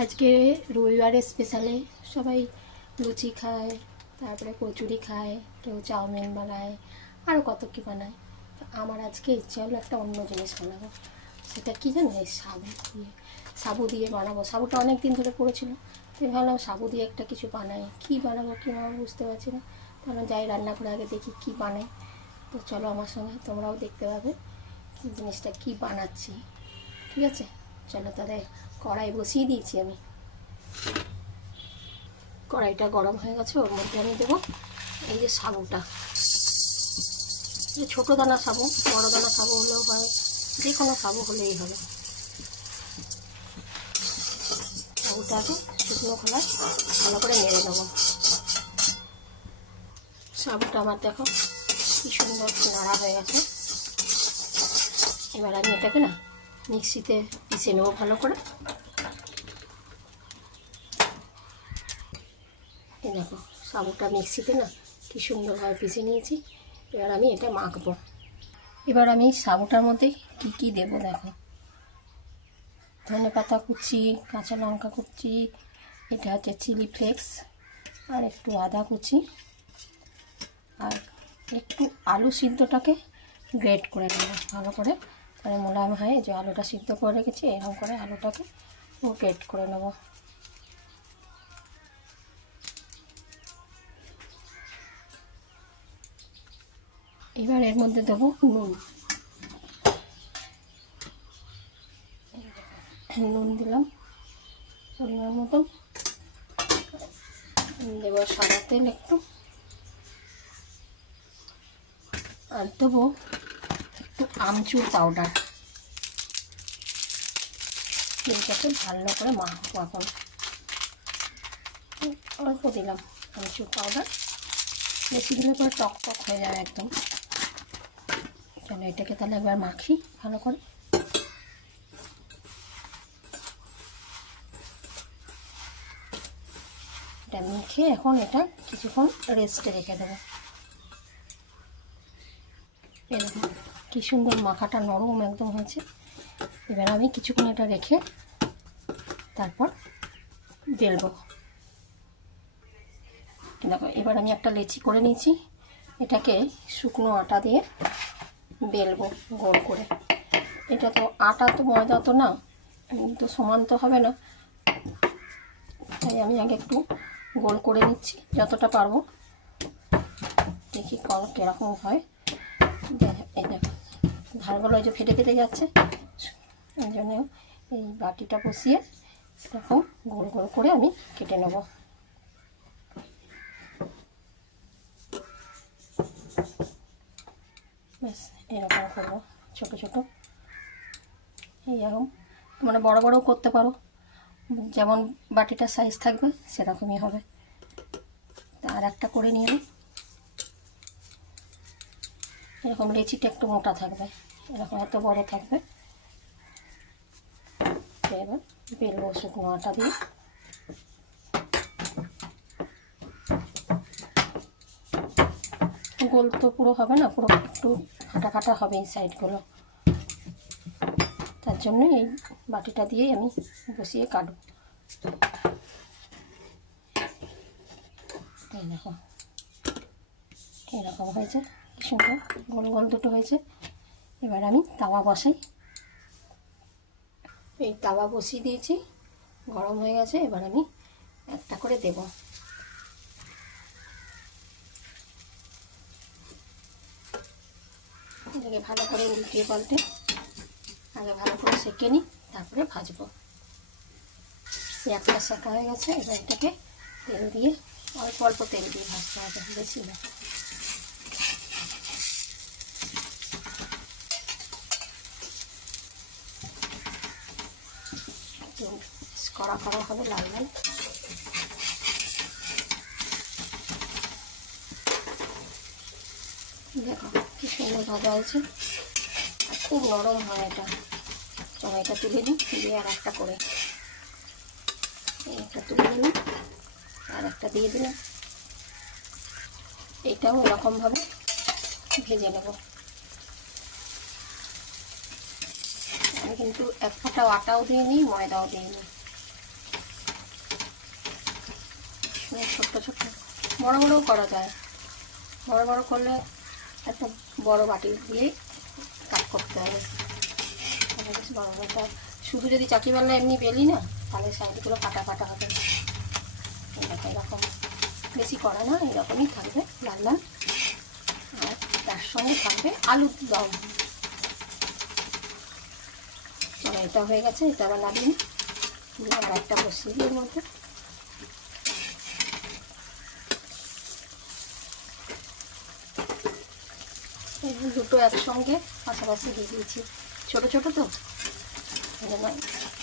আজকে রবিবারে স্পেশালে সবাই লুচি খায়, তারপরে কচুরি খায়, কেউ চাউমিন বানায়, আরও কত কী বানায়। তো আমার আজকে ইচ্ছা হলো একটা অন্য জিনিস বানাবো। সেটা কী জানো, এই সাবু দিয়ে বানাবো। সাবুটা অনেক দিন ধরে পড়েছিল, তো ভাবলাম সাবু দিয়ে একটা কিছু বানাই। কী বানাবো বুঝতে পারছি না। তাহলে যাই রান্না করে আগে দেখি কী বানাই। তো চলো আমার সঙ্গে, তোমরাও দেখতে পাবে জিনিসটা কী বানাচ্ছি। ঠিক আছে, চলো তাহলে কড়াই বসিয়ে দিয়েছি আমি। কড়াইটা গরম হয়ে গেছে, ওর মধ্যে আমি দেবো এই যে সাবুটা। ছোটো দানা সাবু, বড় দানা সাবু হলেও হয়, যে কোনো সাবু হলেই হবে। সাবুটাকে শুকনো খোলায় ভালো করে নেড়ে নেবো। সাবুটা আমার দেখো কি সুন্দর নাড়া হয়ে গেছে। এবার আমি এটাকে না মিক্সিতে পিষে নেবো ভালো করে। এই দেখো সাবুটা মিক্সিতে না কি সুন্দরভাবে পিষে নিয়েছি। এবার আমি এটা মাখবো। এবার আমি সাবুটার মধ্যে কি কি দেবো দেখো, ধনেপাতা কুচি, কাঁচা লঙ্কা কুচি, এটা হচ্ছে চিলি ফ্লেক্স, আর একটু আদা কুচি, আর একটু আলু সিদ্ধটাকে গ্রেট করে নেবো ভালো করে, তাহলে মোলায়েম হয়। যে আলুটা সিদ্ধ করে রেখেছি, এরকম করে আলুটাকে গ্রেট করে নেবো। এবার এর মধ্যে দেবো নুন। নুন দিলাম পরিমাণ মতন। দেবো সাদা তেল একটু, আর দেবো একটু আমচুর পাউডার। তেলটাকে ভালো করে মাখবো। এখন অল্প দিলাম আমচুর পাউডার, বেশি দিলে পরে টক টক হয়ে যাবে একদম। চলো এটাকে তাহলে একবার মাখি ভালো করে। এটা মেখে এখন এটা কিছুক্ষণ রেস্টে রেখে দেবো। এরকম কি সুন্দর মাখাটা নরম একদম হয়েছে। এবার আমি কিছুক্ষণ এটা রেখে তারপর বেলবো। দেখো এবার আমি একটা লেচি করে নিয়েছি, এটাকে শুকনো আটা দিয়ে বেলবো গোল করে। এটা তো আটা তো ময়দা তো না, তো সমান তো হবে না, তাই আমি আগে একটু গোল করে নিচ্ছি যতটা পারবো। দেখি কীরকম হয়। এই দেখো ধারগুলো এই যে ফেটে ফেটে যাচ্ছে, এই জন্য এই বাটিটা বসিয়ে এরকম গোল গোল করে আমি কেটে নেব। ব্যাস এরকম করবো ছোটো ছোটো। এইরকম মানে বড় বড়ও করতে পারো, যেমন বাটিটার সাইজ থাকবে সেরকমই হবে। আর একটা করে নিয়ে নিই। এরকম লেচিটা একটু মোটা থাকবে, এরকম এত বড় থাকবে। এবার বেলবো শুকনো আটা দিয়ে। গোল তো পুরো হবে না, পুরো একটু কাটা কাটা হবে এই সাইডগুলো, তার জন্য এই বাটিটা দিয়েই আমি বসিয়ে কাটব। এই দেখো এরকম হয়েছে, কি সুন্দর গোল গোল দুটো হয়েছে। এবার আমি তাওয়া বসাই। এই তাওয়া বসিয়ে দিয়েছি, গরম হয়ে গেছে। এবার আমি একটা করে দেব। এটাকে ভালো করে উল্টিয়ে পাল্টে আগে ভালো করে সেঁকে নিই, তারপরে ভাজবো। সে একটা সেঁকা হয়ে গেছে। এবার এটাকে তেল দিয়ে অল্প অল্প তেল দিয়ে ভাজতে হবে, বেশি না। একটু কড়া কড়া হবে, লাল লাল। দেখো কি সুন্দর ভাজা হয়েছে, আর খুব নরম হয় এটা। চলো এটা তুলে নিই, দিয়ে আর একটা করে একটা তুলে নিই, আর একটা দিয়ে দিলাম। এইটাও এরকমভাবে ভেজে নেব। আমি কিন্তু এক ফোঁটাও আটাও দিইনি, ময়দাও দিইনি, ছোট্ট ছোট্ট বড় বড়ও করা যায়, বড় বড় করলে একটা বড় বাটি দিয়ে কাট করতে হবে। বেশ বড় বড়টা শুধু যদি চাকিবেলা এমনি বেলি না তাহলে সাইডগুলো কাটা কাটা হবে। এরকম বেশি করা না, এরকমই থাকবে লাল লাল। আর তার সঙ্গে থাকবে আলুর দম। চলো এটা হয়ে গেছে, এটা আবার নামিয়ে আর একটা বসিয়ে দিই এর মধ্যে। এই দুটো একসঙ্গে পাশাপাশি দিয়ে দিয়েছি, ছোটো ছোটো তো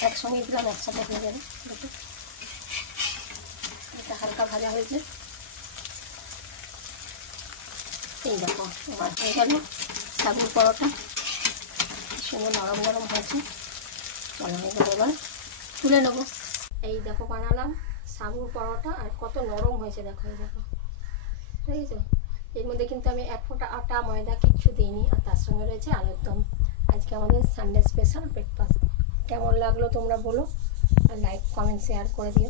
একসঙ্গে দিলাম, একসাথে হয়ে যাবে দুটো। এটা হালকা ভাজা হয়েছে। এই দেখো আমার হয়ে গেল সাগুর পরোটা, সুন্দর নরম নরম হয়েছে। চলো এবার তুলে নেবো। এই দেখো বানালাম সাগুর পরোটা, আর কত নরম হয়েছে দেখো। এই দেখো বুঝেছো, এর মধ্যে কিন্তু আমি এক ফোঁটা আটা ময়দা কিচ্ছু দিইনি, আর তার সঙ্গে রয়েছে আলুর দম। আজকে আমাদের সানডে স্পেশাল ব্রেকফাস্ট। কেমন লাগলো তোমরা বলো, আর লাইক কমেন্ট শেয়ার করে দিও।